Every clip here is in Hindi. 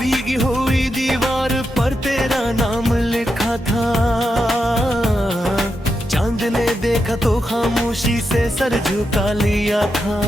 भीगी हुई दीवार पर तेरा नाम लिखा था। चांद ने देखा तो खामोशी से सर झुका लिया था।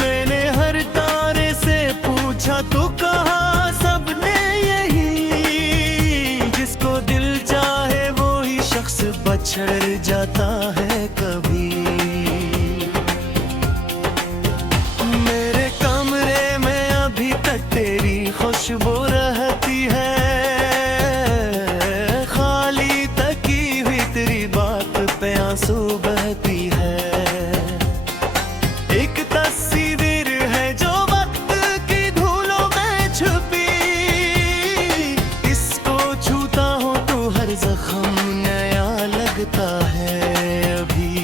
मैंने हर तारे से पूछा तो कहा सबने यही, जिसको दिल चाहे वो ही शख्स बछड़ जाता है कभी। मेरे कमरे में अभी तक तेरी खुशबू रहती है, खाली तकी हुई तेरी बात पे आंसू बहती है। एक तस्वीर है जो वक्त की धूलों में छुपी, इसको छूता हूँ तो हर जख्म नया लगता है अभी।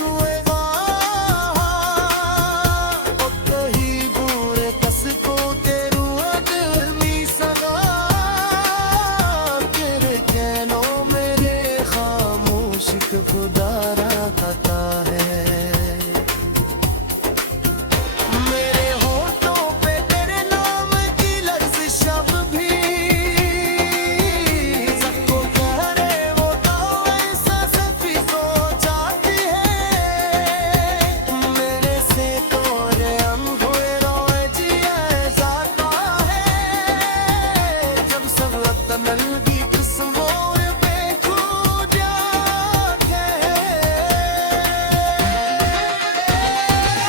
आंसुए कहीं बुरे कस को तेरू दिल नी सगा तेरे कहनों मेरे खामोश खुदारा कता है मेरे होठों पे तेरे नाम की लर्ज़िश अब भी सबको कह रहे वो तो ऐसा सफी सो जाती है मेरे से तोरे अंधोए रोए जिया जाता है जब सब तनल की किस्मों पे खो जाते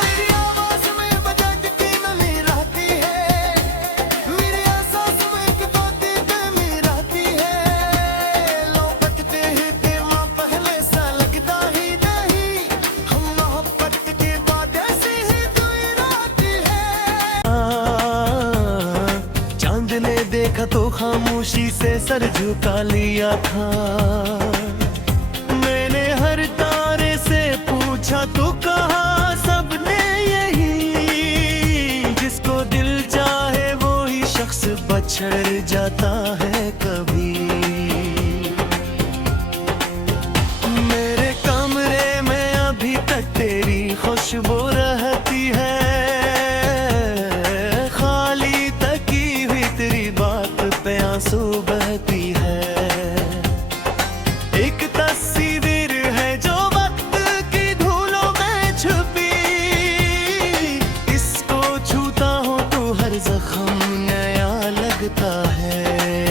मेरी आवाज़ में बजती नमी रहती है मेरी एहसास में एक तोती बेमी रहती है लौटते ही दिमाग पहले सा लगता ही नहीं हम मोहब्बत की बात ऐसी ही दोहराती है चांद ने देखा तो खामोशी से सर झुका लिया था मैंने हर तारे से पूछा तो कहा सबने यही जिसको दिल चाहे वो ही शख्स बछड़ जाता है कभी मेरे कमरे में अभी तक तेरी खुशबू रहती है खाली तकी हुई तेरी बात पे आंसू बहती है एक तस्वीर है जो वक्त की धूलों में छुपी इसको छूता हूँ तो हर जख्म नया लगता है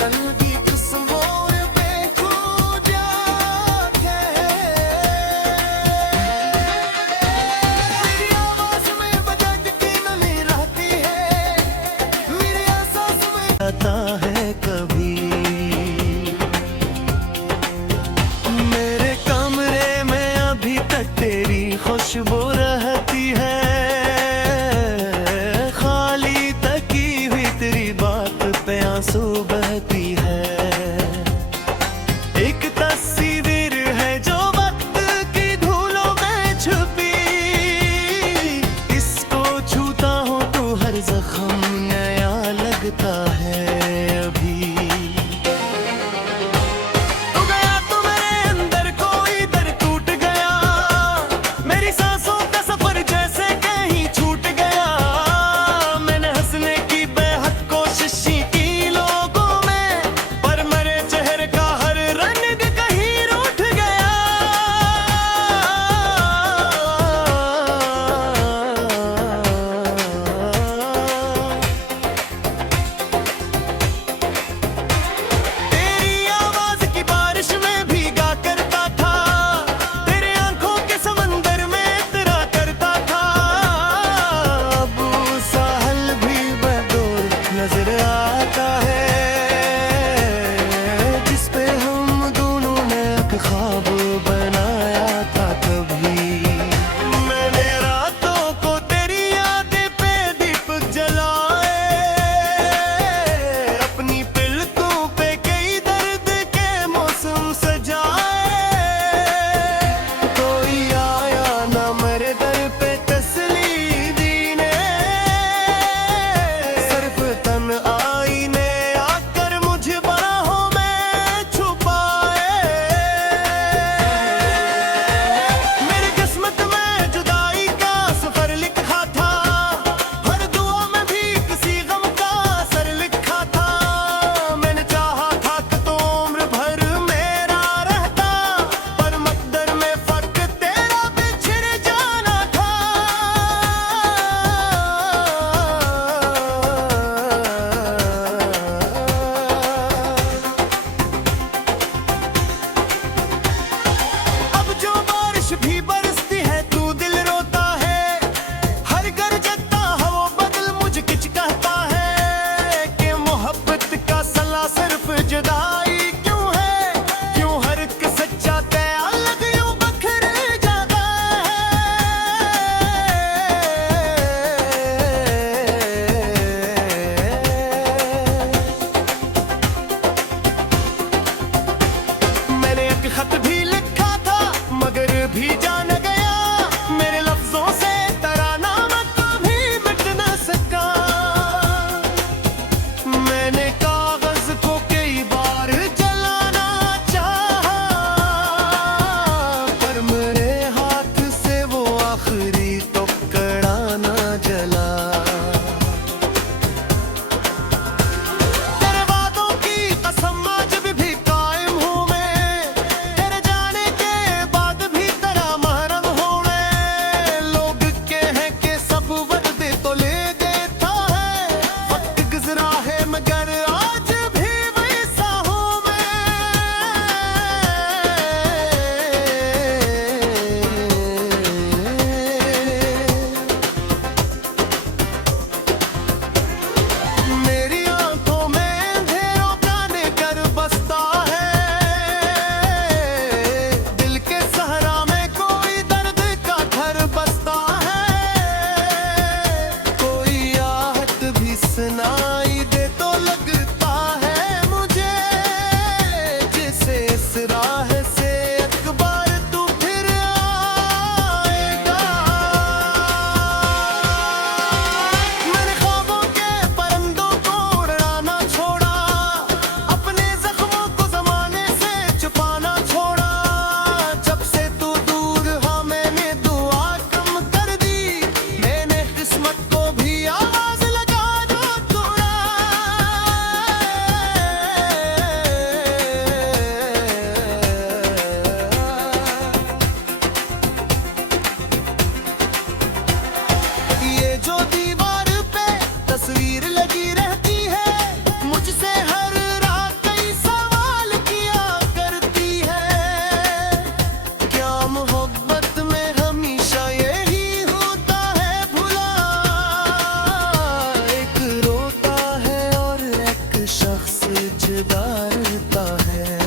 നൽകിയിട്ട് സംഭോര ബേഖൂജാ मेरी आवाज में बजट की नमी रहती है मेरी एहसास में आता है कभी मेरे कमरे में अभी तक तेरी खुशबू रहती है खाली तकी हुई तेरी बात पे आंसू बहती है एक तस्वीर है जो वक्त की धूलों में छुपी इसको छूता हूँ तो हर जख्म नया लगता है अभी तू गया तो मेरे अंदर कोई दर टूट गया मेरी सांसों का सफर जैसे कहीं छूट गया मैंने हंसने की बेहद कोशिश की लोगों में पर मेरे चेहरे का हर रंग कहीं रूठ गया तेरी आवाज की बारिश में भीगा करता था तेरे आंखों के समंदर में इतरा करता था अब साहल भी बदौर नजर आता है जिस पे हम दोनों ने एक ख्वाब बनाया था कभी मैंने रातों को तेरी यादें पे दीपक जलाए अपनी पलकों पे कई दर्द के मौसम सजाए कोई आया ना मेरे दर पे तसली दीने सिर्फ तन आईने आकर मुझे बाहों में छुपाए मेरी किस्मत में जुदाई का सफर लिखा था हर दुआ में भी किसी गम का असर लिखा था मैंने चाहा था कि तो उम्र भर मेरा रहता पर मकदर में फर्क तेरा बिछड़ जाना था अब जो बारिश भी बरसती है तू दिल रोता है हर घर जगता हवा बदल मुझे किच कहता है कि मोहब्बत का सला सिर्फ जुदाई क्यों है क्यों हर एक सच्चा तय अलग यूं बखर जाता है मैंने एक खत भी लिखा था मगर भी जान गया मेरे लफ्जों से तराना कभी मिट न सका मैंने कागज को कई बार जुदारता है